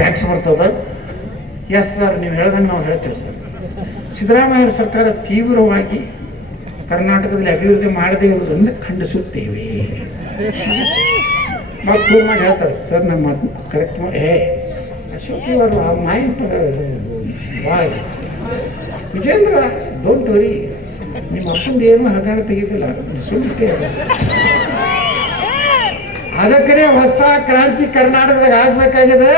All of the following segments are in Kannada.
ಟ್ಯಾಕ್ಸ್ ಬರ್ತದ. ಎಸ್ ಸರ್, ನೀವು ಹೇಳ್ದಂಗೆ ನಾವು ಹೇಳ್ತೇವೆ ಸರ್. ಸಿದ್ದರಾಮಯ್ಯ ಸರ್ಕಾರ ತೀವ್ರವಾಗಿ ಕರ್ನಾಟಕದಲ್ಲಿ ಅಭಿವೃದ್ಧಿ ಮಾಡದೇ ಇರುವುದರಿಂದ ಖಂಡಿಸುತ್ತೇವೆ. ಮತ್ತು ಫೋನ್ ಮಾಡಿ ಹೇಳ್ತಾರೆ ಸರ್, ನಮ್ಮ ಕರೆಕ್ಟ್ ಅಶೋಕ್ ಇವರು ಆ ಮಾಯಿ ವಾಯ್ ವಿಜೇಂದ್ರ ಡೋಂಟ್ ವರಿ, ನಿಮ್ಮ ಅಪ್ಪಂದು ಏನು ಹಗರಣ ತೆಗೆದಿಲ್ಲ, ಸುಳ್ಳಿಕೆ. ಅದಕ್ಕೇ ಹೊಸ ಕ್ರಾಂತಿ ಕರ್ನಾಟಕದಾಗ ಆಗ್ಬೇಕಾಗಿದೆ.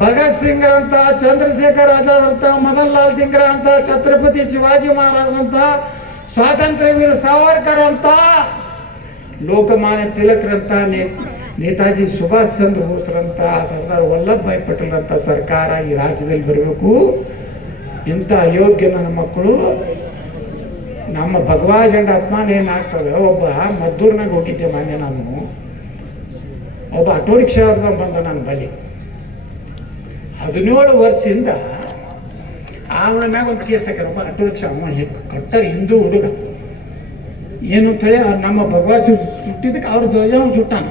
ಭಗತ್ ಸಿಂಗ್ರಂತ, ಚಂದ್ರಶೇಖರ್ ಆಜಾದ್ ಅಂತ, ಮದನ್ ಲಾಲ್ ಧಿಂಗ್ರಾ ಅಂತ, ಛತ್ರಪತಿ ಶಿವಾಜಿ ಮಹಾರಾಜರಂತ, ಸ್ವಾತಂತ್ರ್ಯ ವೀರ ಸಾವರ್ಕರ್ ಅಂತ, ಲೋಕಮಾನ್ಯ ತಿಲಕ್ರಂತ, ನೇತಾಜಿ ಸುಭಾಷ್ ಚಂದ್ರ ಬೋಸ್ರಂತ, ಸರ್ದಾರ್ ವಲ್ಲಭಭಾಯಿ ಪಟೇಲ್ರಂತ ಸರ್ಕಾರ ಈ ರಾಜ್ಯದಲ್ಲಿ ಬರಬೇಕು. ಇಂಥ ಅಯೋಗ್ಯ ನನ್ನ ಮಕ್ಕಳು ನಮ್ಮ ಭಗವಾಜಂಡ ಅಪಮಾನ ಏನಾಗ್ತದೆ. ಒಬ್ಬ ಮದ್ದೂರ್ನಾಗ ಹೋಗಿದ್ದೆ ಮಾನ್ಯ, ನಾನು ಒಬ್ಬ ಆಟೋ ರಿಕ್ಷಾ ಬಂದ ನನ್ನ ಬಳಿ 17 ವರ್ಷದಿಂದ ಅವನ ಮ್ಯಾಗ ಒಂದು ಕೇಸ್ ಹಾಕ್ಯಾರ. ಒಬ್ಬ ಆಟೋ ರಿಕ್ಷಾ ಕಟ್ಟರ್ ಹಿಂದೂ ಹುಡುಗ ಏನು ಅಂತೇಳಿ ನಮ್ಮ ಭಗವಾ ಸುಟ್ಟಿದ್ದಕ್ಕೆ ಅವ್ರ ಧ್ವಜ ಸುಟ್ಟಾನ.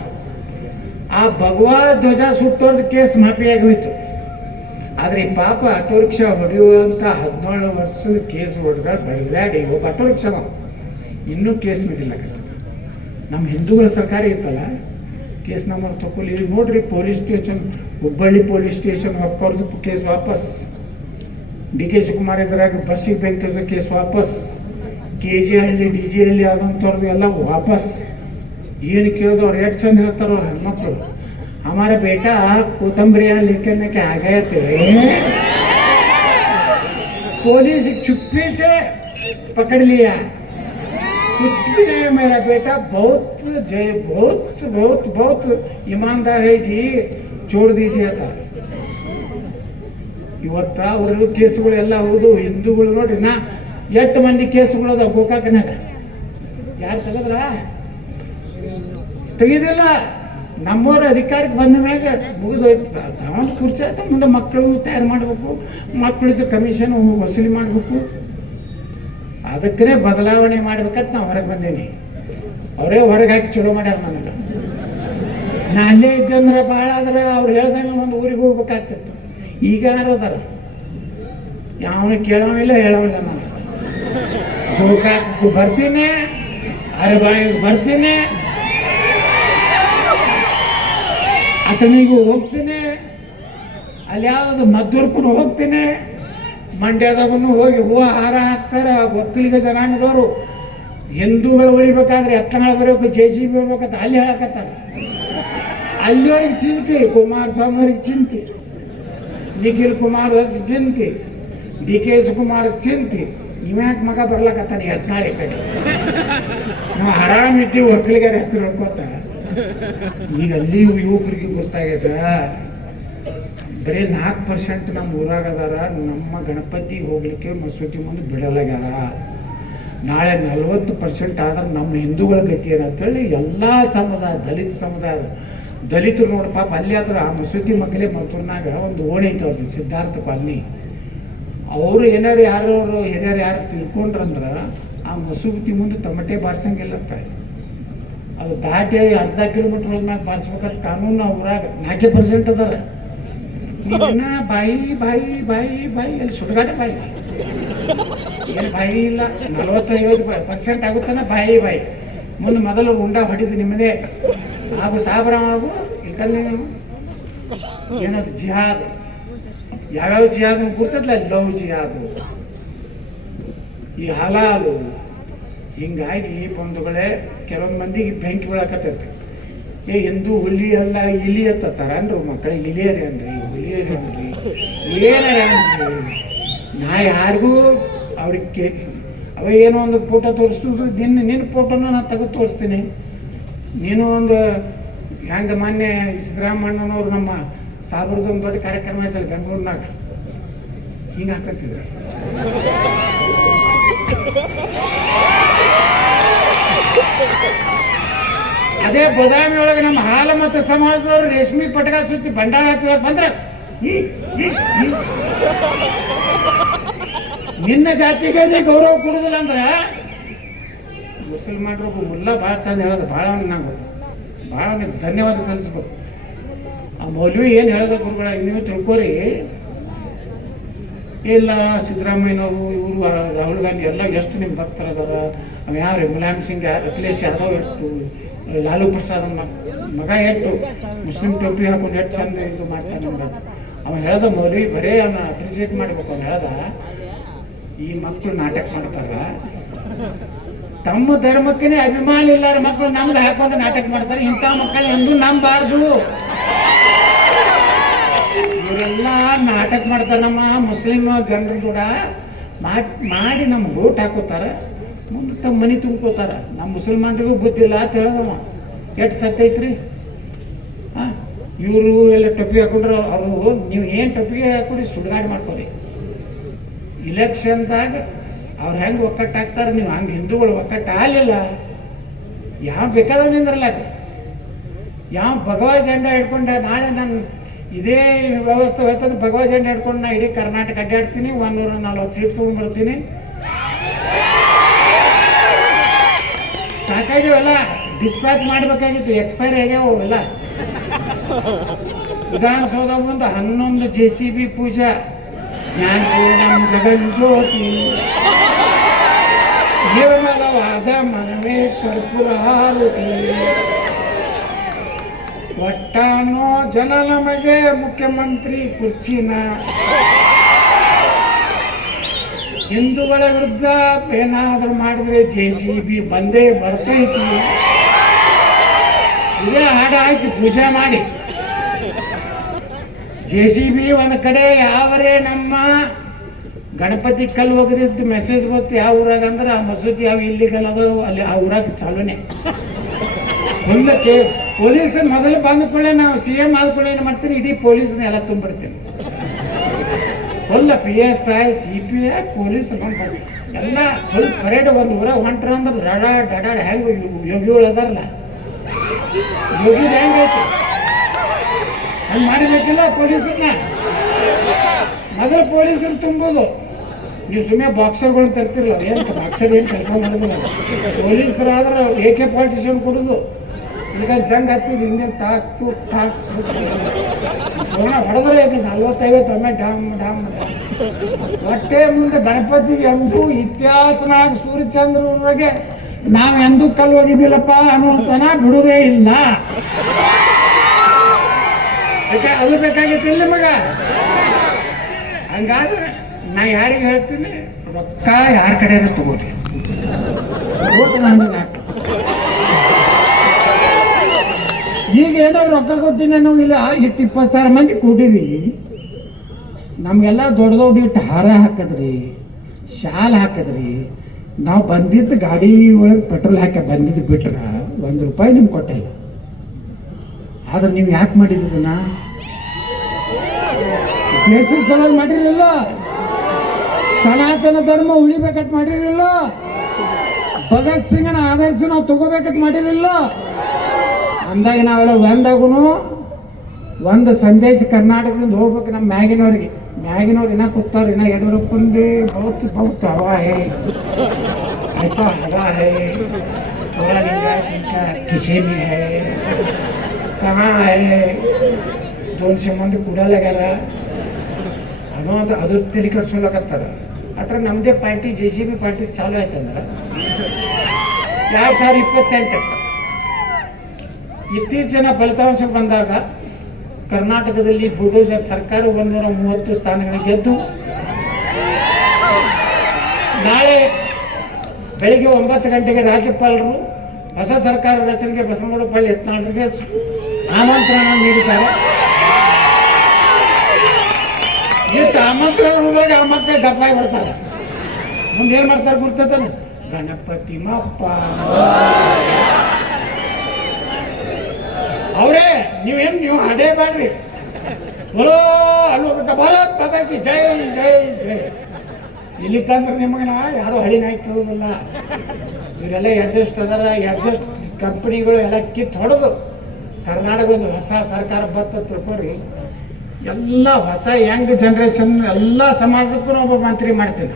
ಆ ಭಗವಾ ಧ್ವಜ ಸುಟ್ಟೋರ್ದು ಕೇಸ್ ಮಾಫಿಯಾಗಿ ಹೋಯ್ತು. ಆದರೆ ಈ ಪಾಪ ಆಟೋ ರಿಕ್ಷಾ ಹೊಡೆಯುವಂಥ 17 ವರ್ಷದ ಕೇಸ್ ಹೊಡೆದ ಬೆಳೆದಾಡಿ ಒಬ್ಬ ಆಟೋ ರಿಕ್ಷಾ ಇನ್ನೂ ಕೇಸ್ ನಡೀಲಕ್ಕಂತ. ನಮ್ಮ ಹಿಂದೂಗಳ ಸರ್ಕಾರ ಇತ್ತಲ್ಲ, ಕೇಸ್ ನಂಬರ್ ತಗೊಳ್ಳಿ. ಇಲ್ಲಿ ನೋಡ್ರಿ, police station, Hubballi police station ಹೊಕ್ಕೋರ್ದು ಕೇಸ್ ವಾಪಸ್. ಡಿ ಕೆ ಶಿವಕುಮಾರ್ ಇದ್ರಾಗ ಬಸ್ಸಿಗೆ ಬೆಂಕಿದ ಕೇಸ್ ವಾಪಸ್. KG ಹಳ್ಳಿ DG ಹಳ್ಳಿ ಆದಂಥವ್ರದ್ದು ಎಲ್ಲ ವಾಪಸ್. ಏನು ಕೇಳಿದ್ರು ಅವ್ರು ಎಷ್ಟು ಚಂದ ಹೇಳ್ತಾರೋ ಅವ್ರ ಹೆಣ್ಮಕ್ಳು, हमारा बेटा कोतंबरिया लेकर के आ गए थे, पुलिस चुप्पी से पकड़ लिया, कुछ भी नहीं मेरा बेटा बहुत बहुत बहुत बहुत ईमानदार है जी, छोड़ दीजिए था. ಇವತ್ತ ಅವರೆಲ್ಲ ಕೇಸುಗಳು ಎಲ್ಲ ಹೌದು. ಹಿಂದೂಗಳು ನೋಡ್ರಿ, ನಾ 8 ಮಂದಿ ಕೇಸುಗಳು ಅದ ಗೋಕಾಕನಾಗ. ಯಾರು ತೆಗೆದ್ರ? ತೆಗೆದಿಲ್ಲ. ನಮ್ಮವ್ರ ಅಧಿಕಾರಕ್ಕೆ ಬಂದ ಮ್ಯಾಗ ಮುಗಿದೋಯ್ತು. ತಗೊಂಡು ಕುರ್ಚಿ ಆಯ್ತು, ಮುಂದೆ ಮಕ್ಕಳು ತಯಾರು ಮಾಡಬೇಕು, ಮಕ್ಕಳಿದ್ದು ಕಮಿಷನ್ ವಸೂಲಿ ಮಾಡಬೇಕು. ಅದಕ್ಕೇ ಬದಲಾವಣೆ ಮಾಡ್ಬೇಕಂತ ನಾವು ಹೊರಗೆ ಬಂದೀನಿ. ಅವರೇ ಹೊರಗೆ ಹಾಕಿ ಚಲೋ ಮಾಡ್ಯಾರ ನನಗೆ. ನಾ ಅಲ್ಲೇ ಇದ್ದಂದ್ರೆ ಭಾಳ ಆದ್ರೆ ಅವ್ರು ಹೇಳ್ದಂಗೆ ಒಂದು ಊರಿಗೆ ಹೋಗ್ಬೇಕಾಗ್ತಿತ್ತು. ಈಗ ಯಾರದಾರ? ಯಾವನು ಕೇಳೋವಿಲ್ಲ ಹೇಳೋವಿಲ್ಲ. ನಾನು ಗೋಕಾಕ್ ಬರ್ತೀನಿ, ಅರೆಬಾಯಿಗೆ ಬರ್ತೀನಿ, ಅಥಣಿಗೂ ಹೋಗ್ತೀನಿ, ಅಲ್ಲಿ ಯಾವುದು ಮದ್ದೂರ್ಗೂ ಹೋಗ್ತೀನಿ, ಮಂಡ್ಯದಾಗೂ ಹೋಗಿ ಹೂವು ಹಾರ ಹಾಕ್ತಾರೆ. ಒಕ್ಕಲಿಗ ಜನಾಂಗದವರು ಹಿಂದೂಗಳು ಉಳಿಬೇಕಾದ್ರೆ ಎತ್ತಂಗಳ ಬರಬೇಕು, JCB ಬರ್ಬೇಕಂತ ಅಲ್ಲಿ ಹೇಳಕತ್ತಾರೆ. ಅಲ್ಲಿಯವ್ರಿಗೆ ಚಿಂತೆ, ಕುಮಾರಸ್ವಾಮಿ ಅವ್ರಿಗೆ ಚಿಂತೆ, ನಿಖಿಲ್ ಕುಮಾರ್ ಚಿಂತೆ, DK ಶಿವಕುಮಾರ್ ಚಿಂತೆ. ಇವ್ಯಾಕೆ ಮಗ ಬರ್ಲಕತ್ತಾನೆ ಯತ್ನಾಳ್ ಕಡೆ. ನಾವು ಆರಾಮಿದ್ದೀವಿ, ಒಕ್ಕಲಿಗರ ಹೆಸರು ಹೇಳ್ಕೊತ. ಈಗ ಅಲ್ಲಿ ಯುವಕರಿಗೆ ಗೊತ್ತಾಗೈತೆ, ಬರೀ 4% ನಮ್ಮ ಊರಾಗ ಅದಾರ. ನಮ್ಮ ಗಣಪತಿ ಹೋಗ್ಲಿಕ್ಕೆ ಮಸೂತಿ ಮುಂದೆ ಬಿಡಲಾಗ್ಯಾರ. ನಾಳೆ 40% ಆದ್ರೆ ನಮ್ಮ ಹಿಂದೂಗಳ ಗತಿ ಏನಂತೇಳಿ ಎಲ್ಲ ಸಮುದಾಯ, ದಲಿತರು ನೋಡಿ ಪಾಪ ಅಲ್ಲಿ ಆದ್ರೆ ಆ ಮಸೂತಿ ಮಕ್ಕಳೇ ಮತ್ತೂರ್ನಾಗ ಒಂದು ಓಣಿ ಐತೆ ಅವ್ರದ್ದು, ಸಿದ್ಧಾರ್ಥ ಕಾಲನಿ. ಅವರು ಏನಾರು ಯಾರವರು ಹಿರಿಯರು ಯಾರು ತಿಳ್ಕೊಂಡ್ರಂದ್ರೆ ಆ ಮಸೂತಿ ಮುಂದೆ ತಮಟೆ ಬಾರ್ಸಂಗಿಲ್ಲತ್ತ. ಅದು ದಾಟಿ ಅರ್ಧ ಕಿಲೋಮೀಟ್ರ್ ಹೋದ್ಮ್ಯಾಗ ಬಾರಿಸ್ಬೇಕಾದ್ರೆ ಕಾನೂನು ಊರಾಗ 4% ಅದಾರ. ಇನ್ನ ಬಾಯಿ ಬಾಯಿ ಬಾಯಿ ಬಾಯಿ ಅಲ್ಲಿ ಸುಡುಗಾಟ ಬಾಯಿ, ಏನು ಬಾಯಿ ಇಲ್ಲ. 40-50% ಆಗುತ್ತಾನ ಬಾಯಿ ಬಾಯಿ. ಮುಂದೆ ಮೊದಲು ಉಂಡ ಹೊಡಿದು ನಿಮ್ಮದೇ ಹಾಗೂ ಸಾಬ್ರಾಮ ಹಾಗೂ ಇಲ್ಕಲ್ಲಿ ಏನದು ಜಿಹಾದ್, ಯಾವ್ಯಾವ ಜಿಹಾದ್ ಗುರ್ತದಲ್ಲ, ಲವ್ ಜಿಹಾದು, ಈ ಹಲಾಲು. ಹಿಂಗಾಗಿ ಬಂಧುಗಳೇ, ಕೆಲವೊಂದು ಮಂದಿಗೆ ಬೆಂಕಿ ಬೀಳಕತ್ತೈತಿ. ಹಿಂದೂ ಹುಲಿ ಅಲ್ಲ ಇಲಿ ಅತ್ತತ್ತಾರನ್ರಿ ಮಕ್ಕಳಿಗೆ. ಇಲಿಯರಿ ಅನ್ರಿ, ಹುಲಿಯರಿ ಅನ್ರಿ, ಏನಾರ ಅನ್ರಿ. ನಾ ಯಾರಿಗೂ ಅವ್ರಿಗೆ ಅವ ಏನೋ ಒಂದು ಫೋಟೋ ತೋರಿಸೋದು, ನಿನ್ನ ಫೋಟೋನ ನಾನು ತೆಗೆದು ತೋರಿಸ್ತೀನಿ. ನೀನು ಒಂದು ಹೆಂಗೆ ಮೊನ್ನೆ ಸಿದ್ದರಾಮಣ್ಣನವ್ರು ನಮ್ಮ ಸಾಬ್ರದ್ದು ಒಂದು ದೊಡ್ಡ ಕಾರ್ಯಕ್ರಮ ಆಯ್ತಲ್ಲ ಬೆಂಗಳೂರಿನಾಗ, ಹಿಂಗೆ ಹಾಕತ್ತಿದ್ರು. ಅದೇ ಬದಾಮಿ ಒಳಗೆ ನಮ್ಮ ಹಾಲ ಮತ್ತು ಸಮಾಜದವರು ರೇಷ್ಮೆ ಪಟಕ ಸುತ್ತಿ ಭಂಡಾರ ಹಚ್ಚಲಕ್ಕೆ ಬಂದ್ರೆ, ನಿನ್ನ ಜಾತಿಗೆ ನೀ ಗೌರವ ಕೊಡುದಿಲ್ಲ ಅಂದ್ರೆ ಮುಸಲ್ಮಾನರು ಮುಲ್ಲ ಭಾಳ ಚಂದ ಹೇಳೋದು. ಭಾಳ ನಾವು ಭಾಳ ಧನ್ಯವಾದ ಸಲ್ಲಿಸ್ಬೇಕು. ಆ ಮೌಲ್ವಿ ಏನು ಹೇಳ್ದ ಗುರುಗಳ ನೀವು ತಿಳ್ಕೊರಿ, ಇಲ್ಲ ಸಿದ್ದರಾಮಯ್ಯನವರು ಇವರು ರಾಹುಲ್ ಗಾಂಧಿ ಎಲ್ಲ ಎಷ್ಟು ನಿಮ್ಮ ಭಕ್ತರು ಅದಾರ, ಅವ ಯಾರು ಮುಲಾಯಂ ಸಿಂಗ್ ಅಖಿಲೇಶ್ ಯಾದವ್ ಎಷ್ಟು, ಲಾಲು ಪ್ರಸಾದ್ ಮಗ ಎಷ್ಟು ಮುಸ್ಲಿಂ ಟೋಪಿ ಹಾಕೊಂಡು ಎಷ್ಟು ಚಂದ ಇದು ಮಾಡ್ತಾನೆ ನಮ್ಗೆ. ಅವ ಹೇಳ್ದ ಮೌಲ್ವಿ ಬರೇ ಅವನ್ನ ಅಪ್ರಿಸಿಯೇಟ್ ಮಾಡ್ಬೇಕು. ಅವ್ನು ಹೇಳ್ದ ಈ ಮಕ್ಕಳು ನಾಟಕ ಮಾಡ್ತಾರ, ತಮ್ಮ ಧರ್ಮಕ್ಕೇ ಅಭಿಮಾನ ಇಲ್ಲಾರ ಮಕ್ಕಳು ನಮ್ದು ಹಾಕೊಂಡು ನಾಟಕ ಮಾಡ್ತಾರೆ, ಇಂಥ ಮಕ್ಕಳು ಎಂದೂ ನಂಬಾರ್ದು. ಇವರೆಲ್ಲ ನಾಟಕ ಮಾಡ್ತಾರೆ, ನಮ್ಮ ಮುಸ್ಲಿಂ ಜನರ ಕೂಡ ಮಾಡಿ ನಮ್ಗೆ ಓಟ್ ಹಾಕೋತಾರ, ಮುಂದೆ ತಮ್ಮ ಮನೆ ತುಂಬ್ಕೋತಾರ. ನಮ್ಮ ಮುಸಲ್ಮಾನರಿಗೂ ಬುದ್ಧಿ ಇಲ್ಲ ಅಂತ ಹೇಳ್ದವ. ಎಷ್ಟು ಸತ್ತೈತ್ರಿ. ಹಾಂ, ಇವರು ಎಲ್ಲ ಟೊಪ್ಪಿ ಹಾಕೊಂಡ್ರೆ ಅವರು ನೀವು ಏನು ಟೊಪ್ಪಿಗೆ ಹಾಕೊಡಿ ಸುಡುಗಾಡಿ ಮಾಡ್ಕೊರಿ. ಇಲೆಕ್ಷನ್ದಾಗ ಅವ್ರು ಹೆಂಗೆ ಒಕ್ಕಟ್ಟು ಹಾಕ್ತಾರೆ, ನೀವು ಹಂಗೆ ಹಿಂದೂಗಳು ಒಕ್ಕಟ್ಟು ಆಗಲಿಲ್ಲ. ಯಾವ ಬೇಕಾದವ್ ನಿಂದ್ರಲ್ಲ, ಯಾವ ಭಗವ ಜೆಂಡ ಹಿಡ್ಕೊಂಡ ನಾಳೆ ನಾನು ಇದೇ ವ್ಯವಸ್ಥೆ ಹೋಯ್ತಂದ್ರೆ ಭಗವ ಜೆಂಡ ಹಿಡ್ಕೊಂಡು ನಾ ಇಡೀ ಕರ್ನಾಟಕ ಅಡ್ಡಾಡ್ತೀನಿ, 140 ಸೀಟ್ ತೊಗೊಂಡ್ಬರ್ತೀನಿ. ಸಾಕಾಗ್ಯವೆಲ್ಲ ಡಿಸ್ಪ್ಯಾಚ್ ಮಾಡಬೇಕಾಗಿತ್ತು, ಎಕ್ಸ್ಪೈರ್ ಆಗ್ಯಾವ ಅವೆಲ್ಲ. ವಿಧಾನಸೌಧ ಮುಂದೆ 11 JCB ಪೂಜಾ, ಜ್ಞಾನಪೂರ್ಣಂ ಜಗಜ್ಯೋತಿ ನಿರ್ಮಲವಾದ ಮನವೇ ಕರ್ಪೂರ ಹಾರುತಿ. ಒಟ್ಟಾನೋ ಜನ ನಮಗೆ ಮುಖ್ಯಮಂತ್ರಿ ಕುರ್ಚಿನ, ಹಿಂದೂಗಳ ವಿರುದ್ಧ ಏನಾದರೂ ಮಾಡಿದ್ರೆ JCB ಬಂದೇ ಬರ್ತೈತಿ. ಇದೇ ಹಾಡ ಹಾಕಿ ಪೂಜೆ ಮಾಡಿ JCB ಒಂದು ಕಡೆ ಯಾವರೇ ನಮ್ಮ ಗಣಪತಿ ಕಲ್ಲು ಒಗೆದಿದ್ದು ಮೆಸೇಜ್ ಗೊತ್ತು ಯಾವ ಊರಾಗ ಅಂದ್ರೆ ಆ ಮಸೂತಿ ಯಾವ ಇಲ್ಲಿಗಲ್ ಅದಾವ ಅಲ್ಲಿ ಆ ಊರಾಗ ಚಾಲೂನೆ. ಮುಂದಕ್ಕೆ ಪೊಲೀಸ್ ಮೊದಲು ಬಂದ ಕೂಡಲೇ ನಾವು CM ಆದ್ಕೊಳ್ಳೆ ಏನು ಮಾಡ್ತೀನಿ, ಇಡೀ ಪೊಲೀಸ್ನ ಎಲ್ಲ ತುಂಬಿಡ್ತೀನಿ. ಫುಲ್ PSI CPI ಪೊಲೀಸ್ ಬಂದು ಎಲ್ಲ ಫುಲ್ ಪರೇಡ್ ಒಂದು ಊರಾಗ ಹೊಂಟ್ರ ಅಂದ್ರೆ ಡಡಾಡ್ ಹೆಂಗೆ ಯೋಗಿಗಳು ಅದಾರಲ್ಲ, ಯೋಗಿ ಹೆಂಗೈತಿ ಹಂಗೆ ಮಾಡಿಬೇಕಿಲ್ಲ. ಪೊಲೀಸರನ್ನ ಮೊದಲು ಪೊಲೀಸರು ತುಂಬೋದು. ನೀವು ಸುಮ್ಮನೆ ಬಾಕ್ಸರ್ಗಳನ್ನ ತರ್ತಿರಲ್ಲ, ಏನು ಬಾಕ್ಸರ್ ಏನು ಕೆಲಸ ಮಾಡೋದಿಲ್ಲ. ಪೊಲೀಸರಾದ್ರೆ AK-47 ಕೊಡೋದು. ಈಗ ಜಂಗ್ ಹತ್ತಿದ ಹಿಂದೆ ಟಾಕ್ ಟು ಟಾಕ್ ಹೊಡೆದ್ರೆ 40-50 ಒಮ್ಮೆ ಡಾಮ್ ಡಾಮ್. ಹೊಟ್ಟೆ ಮುಂದೆ ಗಣಪತಿಗೆ ಎಂದೂ ಇತಿಹಾಸನಾಗ ಸೂರ್ಯಚಂದ್ರವ್ರಿಗೆ ನಾವು ಎಂದೂ ಕಲ್ಲು ಹೋಗಿದ್ದಿಲ್ಲಪ್ಪ ಅನ್ನುವಂತನ ಬಿಡುವುದೇ ಇಲ್ಲ. ಯಾಕೆ ಅದು ಬೇಕಾಗಿತ್ತು ಇಲ್ಲಿ ಮಗ. ಹಂಗಾದ್ರೆ ನಾ ಯಾರಿಗೆ ಹೇಳ್ತೀನಿ, ರೊಕ್ಕ ಯಾರ ಕಡೆ ತಗೋರಿ, ಈಗ ಏನಾದ್ರು ರೊಕ್ಕ ಕೊಡ್ತೀನಿ ನಾವು ಇಲ್ಲ. ಇಟ್ಟು 20,000 ಮಂದಿ ಕೂಡಿರಿ, ನಮಗೆಲ್ಲ ದೊಡ್ಡ ದೊಡ್ಡ ಇಟ್ಟು ಹಾರ ಹಾಕಿದ್ರಿ, ಶಾಲ್ ಹಾಕಿದ್ರಿ. ನಾವು ಬಂದಿದ್ದು ಗಾಡಿ ಒಳಗೆ ಪೆಟ್ರೋಲ್ ಹಾಕಿ ಬಂದಿದ್ದು ಬಿಟ್ರೆ ₹1 ನಿಮ್ಗೆ ಕೊಟ್ಟಿಲ್ಲ. ಆದ್ರೆ ನೀವು ಯಾಕೆ ಮಾಡಿದ್ದನ್ನ ದೇಶದ ಸಲುವಾಗಿ ಮಾಡಿರಲಿಲ್ಲ, ಸನಾತನ ಧರ್ಮ ಉಳಿಬೇಕಂತ ಮಾಡಿರಲಿಲ್ಲ, ಭಗತ್ ಸಿಂಗನ ಆದರ್ಶ ನಾವು ತಗೋಬೇಕಂತ ಮಾಡಿರಲಿಲ್ಲ. ಅಂದಾಗ ನಾವೆಲ್ಲ ಒಂದಾಗೂ ಒಂದು ಸಂದೇಶ ಕರ್ನಾಟಕದಿಂದ ಹೋಗ್ಬೇಕು ನಮ್ಮ ಮ್ಯಾಗಿನವ್ರಿಗೆ. ಮ್ಯಾಗಿನವ್ರು ಇನ್ನ ಕೂತಾರ, ಇನ್ನ ಯಡಿಯೂರಪ್ಪಂದೇ बहुत हवा है, ऐसा हवा है, थोड़ा लिंगा किसे में है, कहाँ है, 200 ಮಂದಿ ಕೂಡಲಾಗ್ಯಾರ ಅನ್ನೋದು ಅದ್ರ ತಲೆ ಕಟ್ಸೋಲಕತ್ತಾರ. ಅಟ್ರ ನಮ್ಮದೇ ಪಾರ್ಟಿ JCB ಪಾರ್ಟಿ ಚಾಲು ಆಯ್ತಂದ್ರೆ 2028 ಇತ್ತೀಚಿನ ಫಲಿತಾಂಶ ಬಂದಾಗ ಕರ್ನಾಟಕದಲ್ಲಿ ಬುಲ್ಡೋಜರ್ ಸರ್ಕಾರ 130 ಸ್ಥಾನಗಳಿಗೆ ಗೆದ್ದು ನಾಳೆ ಬೆಳಿಗ್ಗೆ 9 ಗಂಟೆಗೆ ರಾಜ್ಯಪಾಲರು ಹೊಸ ಸರ್ಕಾರ ರಚನೆಗೆ ಬಸವನಗೌಡ ಪಳ್ಳಿ ಯತ್ನಾಳರಿಗೆ ಆಮಂತ್ರಣ ನೀಡಿದ್ದಾರೆ. ಇಷ್ಟು ಆಮಂತ್ರಣ ಹೋದಾಗ ಆ ಮಕ್ಕಳು ದಪ್ಪಾಗಿ ಬರ್ತಾರೆ. ಮುಂದೆ ಏನು ಮಾಡ್ತಾರೆ ಗುರ್ತತಾನೆ, ಗಣಪತಿ ಮಪ್ಪ ಅವರೇ ನೀವು ಅಡೇ ಬಾಡ್ರಿ ಬರೋ ಅನ್ನೋದಕ್ಕೆ ಭಾರತ್ ಮಾತಾಕಿ ಜೈ ಜೈ ಜೈ. ಇಲ್ಲಿ ತಂದ್ರೆ ನಿಮಗನ ಯಾರು ಹಳಿ ನಾಯಿ ಕೇಳೋದಿಲ್ಲ. ಇವರೆಲ್ಲ ಅಡ್ಜಸ್ಟ್ ಅದಾರ, ಅಡ್ಜಸ್ಟ್ ಕಂಪ್ನಿಗಳು ಎಲ್ಲ ಕಿತ್ತು ಹೊಡೆದು ಕರ್ನಾಟಕದಲ್ಲಿ ಹೊಸ ಸರ್ಕಾರ ಬತ್ತ ತಿಳ್ಕೊರಿ. ಎಲ್ಲ ಹೊಸ ಯಂಗ್ ಜನ್ರೇಷನ್ ಎಲ್ಲ ಸಮಾಜಕ್ಕೂ ಒಬ್ಬ ಮಂತ್ರಿ ಮಾಡ್ತೀನಿ.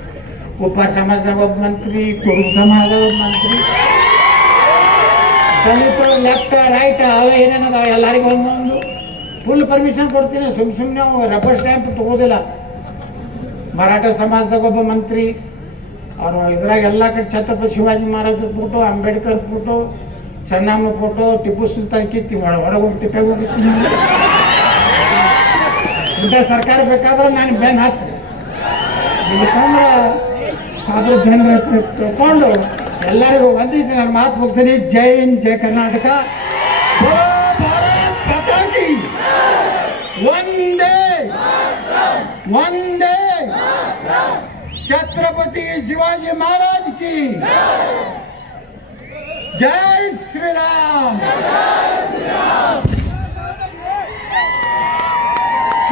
ಉಪ್ಪಾರ ಸಮಾಜದಾಗ ಒಬ್ಬ ಮಂತ್ರಿ, ಕುರುಬ ಸಮಾಜದಾಗ ಒಬ್ಬ ಮಂತ್ರಿ, ದಲಿತರು ಲೆಫ್ಟ್ ರೈಟ್ ಅವ ಏನೇನದಾವ ಎಲ್ಲರಿಗೂ ಒಂದೊಂದು ಫುಲ್ ಪರ್ಮಿಷನ್ ಕೊಡ್ತೀನಿ. ಸುಮ್ಮನೆ ರಬ್ಬರ್ ಸ್ಟ್ಯಾಂಪ್ ತಗೋದಿಲ್ಲ. ಮರಾಠ ಸಮಾಜದಾಗ ಒಬ್ಬ ಮಂತ್ರಿ ಅವರು ಇದ್ರಾಗ ಎಲ್ಲ ಕಡೆ ಛತ್ರಪತಿ ಶಿವಾಜಿ ಮಹಾರಾಜರ photo, Ambedkar photo, Chennamma photo, Tipu Sultan ಕಿತ್ತಿ ಹೊರಗೆ ಹೋಗಿ ತಿಪ್ಪಾಗ ಹೋಗಿಸ್ತೀನಿ. ಇಂಥ ಸರ್ಕಾರ ಬೇಕಾದ್ರೆ ನಾನು ಬೆನ್ ಹತ್ತಿ ಇಲ್ಲಕಂದ್ರೆ ಸಾಬ್ರ ಬೆನ್ ಹತ್ತಿ ತಿಳ್ಕೊಂಡು ಎಲ್ಲರಿಗೂ ವಂದಿಸಿ ನಾನು ಮಾತು ಹೋಗ್ತೀನಿ. ಜೈ ಹಿಂದ್, ಜೈ ಕರ್ನಾಟಕ, ಭಾರತ್ ಮಾತಾ ಕಿ ವಂದೇ ವಂದೇ छत्रपति शिवाजी महाराज की जय श्री राम.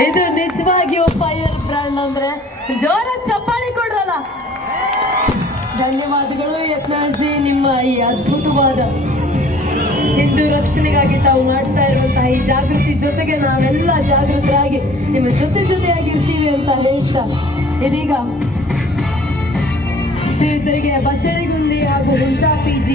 ಇದು ನಿಜವಾಗಿಯೂ ಫೈರ್ ಬ್ರ್ಯಾಂಡ್ ಅಂದ್ರೆ ಜೋರ ಚಪ್ಪಾಳಿ ಕೊಡ್ರಲ್ಲ. ಧನ್ಯವಾದಗಳು ಯತ್ನಾಳ್ಜಿ, ನಿಮ್ಮ ಈ ಅದ್ಭುತವಾದ ಹಿಂದೂ ರಕ್ಷಣೆಗಾಗಿ ತಾವು ಮಾಡ್ತಾ ಇರುವಂತಹ ಈ ಜಾಗೃತಿ ಜೊತೆಗೆ ನಾವೆಲ್ಲ ಜಾಗೃತರಾಗಿ ನಿಮ್ಮ ಜೊತೆಯಾಗಿರ್ತೀವಿ ಅಂತ ಹೇಳ್ತಾ ಇದೀಗ ಶ್ರೀಯುತರಿಗೆ ಬಸರಿಗುಂದಿ ಹಾಗೂ ಹುಂಸಾ PG